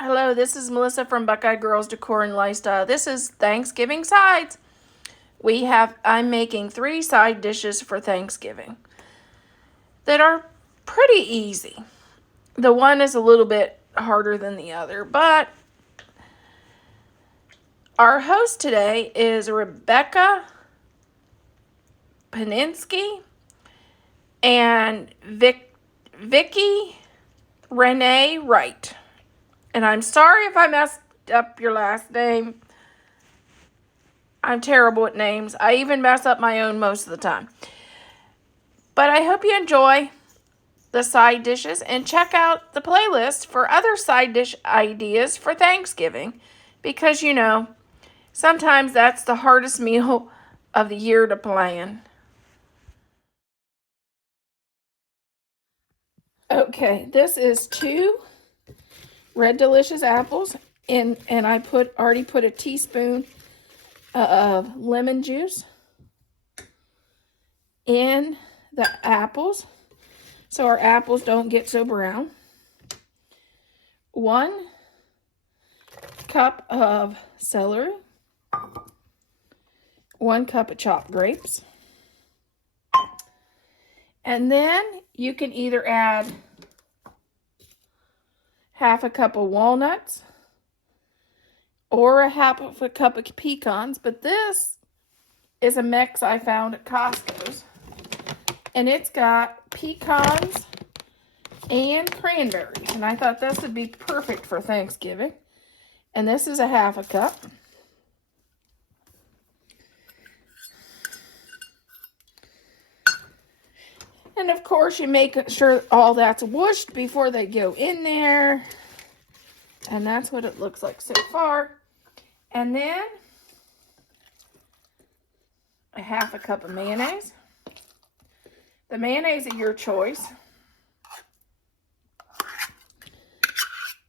Hello, this is Melissa from Buckeye Girls Decor and Lifestyle. This is Thanksgiving sides. I'm making 3 side dishes for Thanksgiving that are pretty easy. The one is a little bit harder than the other, but our host today is Rebecca Paninsky and Vicky Renee Wright. And I'm sorry if I messed up your last name. I'm terrible at names. I even mess up my own most of the time. But I hope you enjoy the side dishes and check out the playlist for other side dish ideas for Thanksgiving. Because, sometimes that's the hardest meal of the year to plan. Okay, this is 2 Red Delicious apples, and I already put a teaspoon of lemon juice in the apples so our apples don't get so brown. 1 cup of celery, 1 cup of chopped grapes, and then you can either add half a cup of walnuts or a half of a cup of pecans, but this is a mix I found at Costco's, and it's got pecans and cranberries, and I thought this would be perfect for Thanksgiving. And this is a half a cup. And of course, you make sure all that's whooshed before they go in there. And that's what it looks like so far. And then a half a cup of mayonnaise. The mayonnaise of your choice.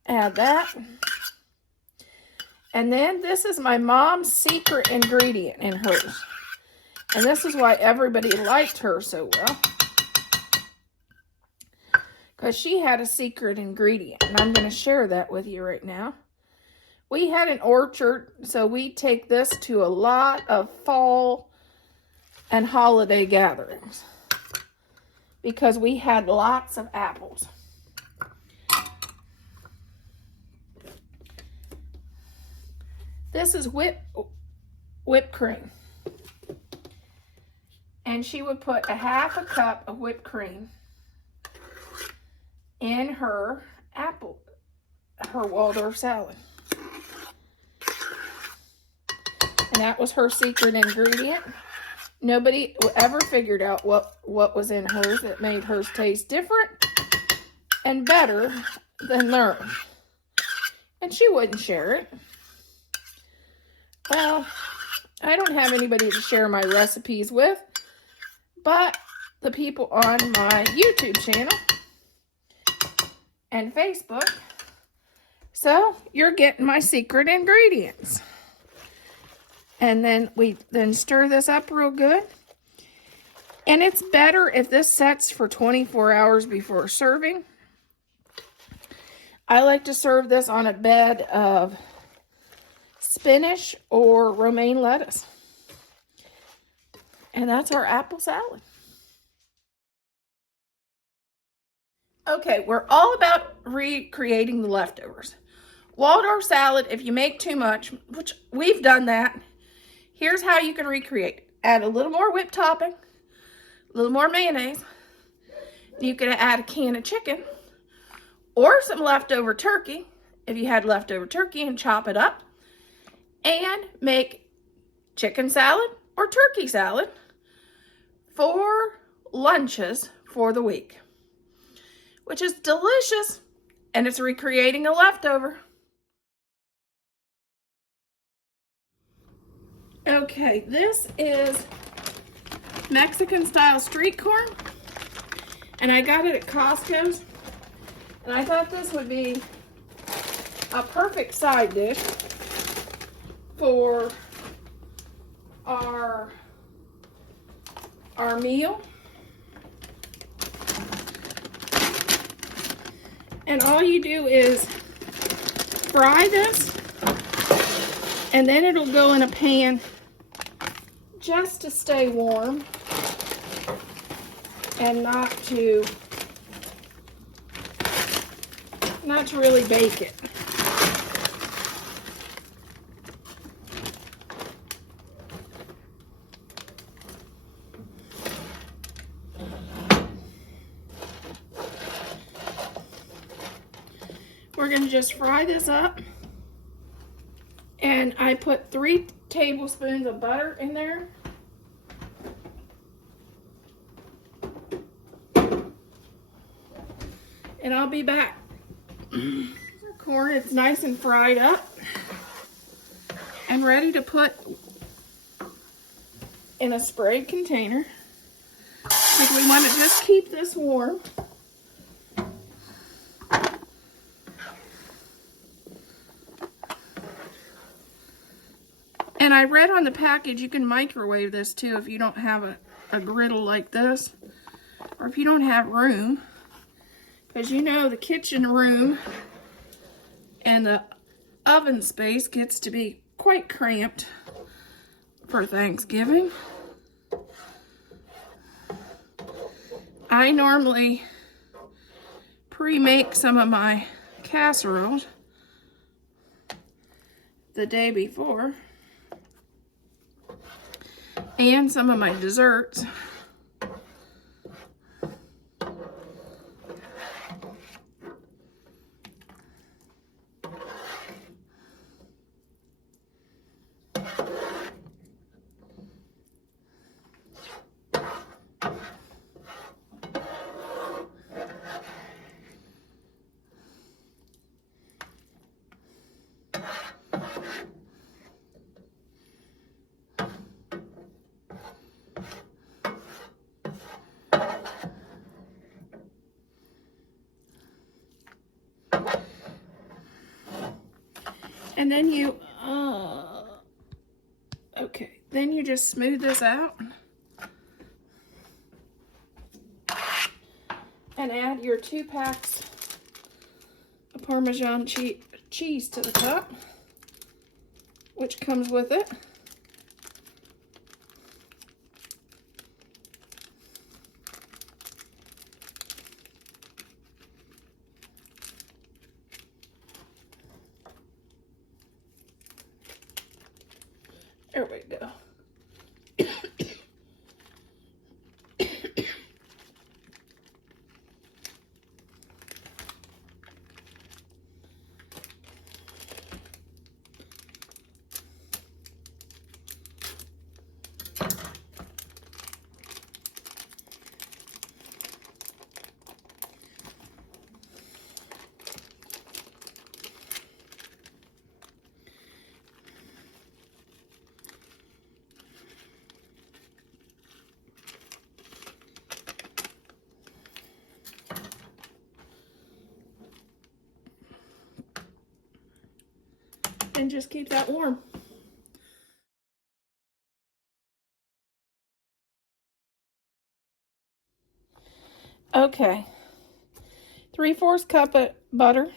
Add that. And then this is my mom's secret ingredient in hers. And this is why everybody liked her so well. Because she had a secret ingredient, and I'm going to share that with you right now. We had an orchard, so we take this to a lot of fall and holiday gatherings because we had lots of apples. This is whipped cream. And she would put a half a cup of whipped cream in her Waldorf salad. And that was her secret ingredient. Nobody ever figured out what was in hers that made hers taste different and better than theirs. And she wouldn't share it. Well, I don't have anybody to share my recipes with, but the people on my YouTube channel and Facebook. So you're getting my secret ingredients. And then we stir this up real good. And it's better if this sets for 24 hours before serving. I like to serve this on a bed of spinach or romaine lettuce. And that's our apple salad. Okay, we're all about recreating the leftovers. Waldorf salad, if you make too much, which we've done that, here's how you can recreate it. Add a little more whipped topping, a little more mayonnaise. You can add a can of chicken or some leftover turkey, if you had leftover turkey, and chop it up. And make chicken salad or turkey salad for lunches for the week, which is delicious, and it's recreating a leftover. Okay, this is Mexican style street corn, and I got it at Costco's, and I thought this would be a perfect side dish for our meal. And all you do is fry this, and then it'll go in a pan just to stay warm and not to really bake it. We're going to just fry this up. And I put 3 tablespoons of butter in there. And I'll be back. Our corn is nice and fried up and ready to put in a sprayed container. Because we want to just keep this warm. And I read on the package you can microwave this too if you don't have a griddle like this, or if you don't have room, because you know the kitchen room and the oven space gets to be quite cramped for Thanksgiving. I normally pre-make some of my casseroles the day before, and some of my desserts. And then then you just smooth this out and add your 2 packs of Parmesan cheese to the top, which comes with it. There we go. And just keep that warm. Okay, 3/4 cup of butter.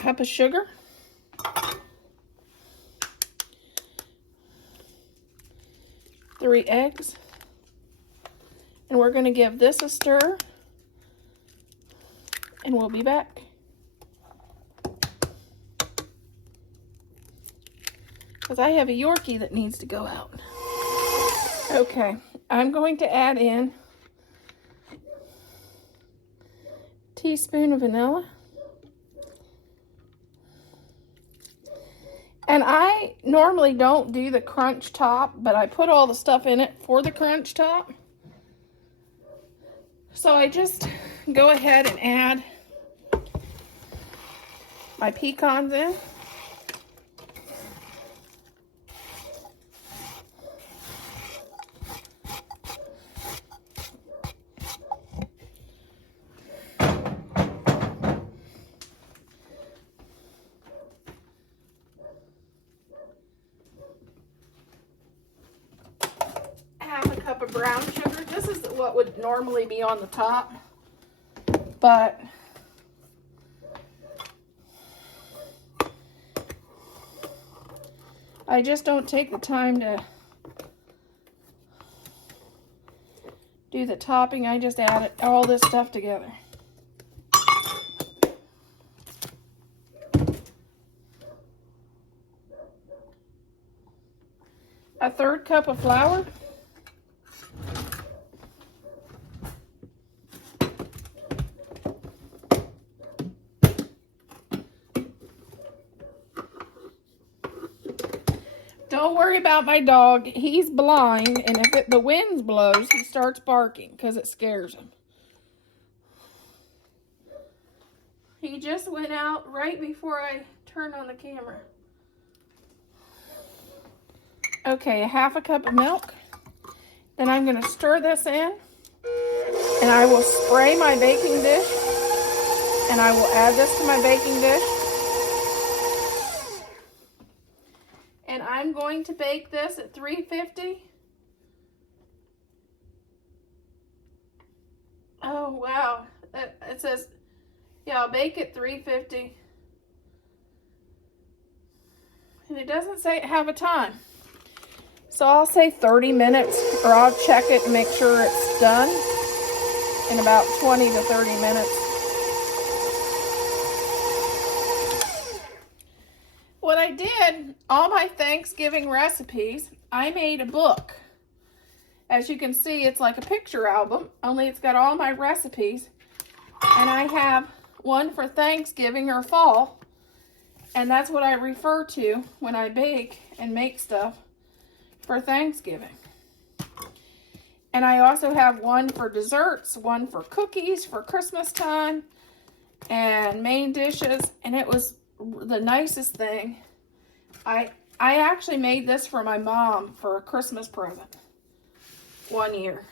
Cup of sugar. 3 eggs. And we're going to give this a stir. And we'll be back. Because I have a Yorkie that needs to go out. Okay, I'm going to add in a teaspoon of vanilla. And I normally don't do the crunch top, but I put all the stuff in it for the crunch top. So I just go ahead and add my pecans in. cup of brown sugar. This is what would normally be on the top, but I just don't take the time to do the topping. I just add all this stuff together. A third cup of flour. Don't worry about my dog. He's blind, and if the wind blows, he starts barking because it scares him. He just went out right before I turned on the camera. Okay, a half a cup of milk. Then I'm going to stir this in, and I will spray my baking dish, and I will add this to my baking dish. And I'm going to bake this at 350. Oh, wow. It says, yeah, I'll bake at 350. And it doesn't say have a time. So I'll say 30 minutes, or I'll check it and make sure it's done in about 20 to 30 minutes. What I did, all my Thanksgiving recipes, I made a book. As you can see, it's like a picture album, only it's got all my recipes. And I have one for Thanksgiving or fall, and that's what I refer to when I bake and make stuff for Thanksgiving. And I also have one for desserts, one for cookies for Christmas time, and main dishes, and it was the nicest thing. I actually made this for my mom for a Christmas present one year.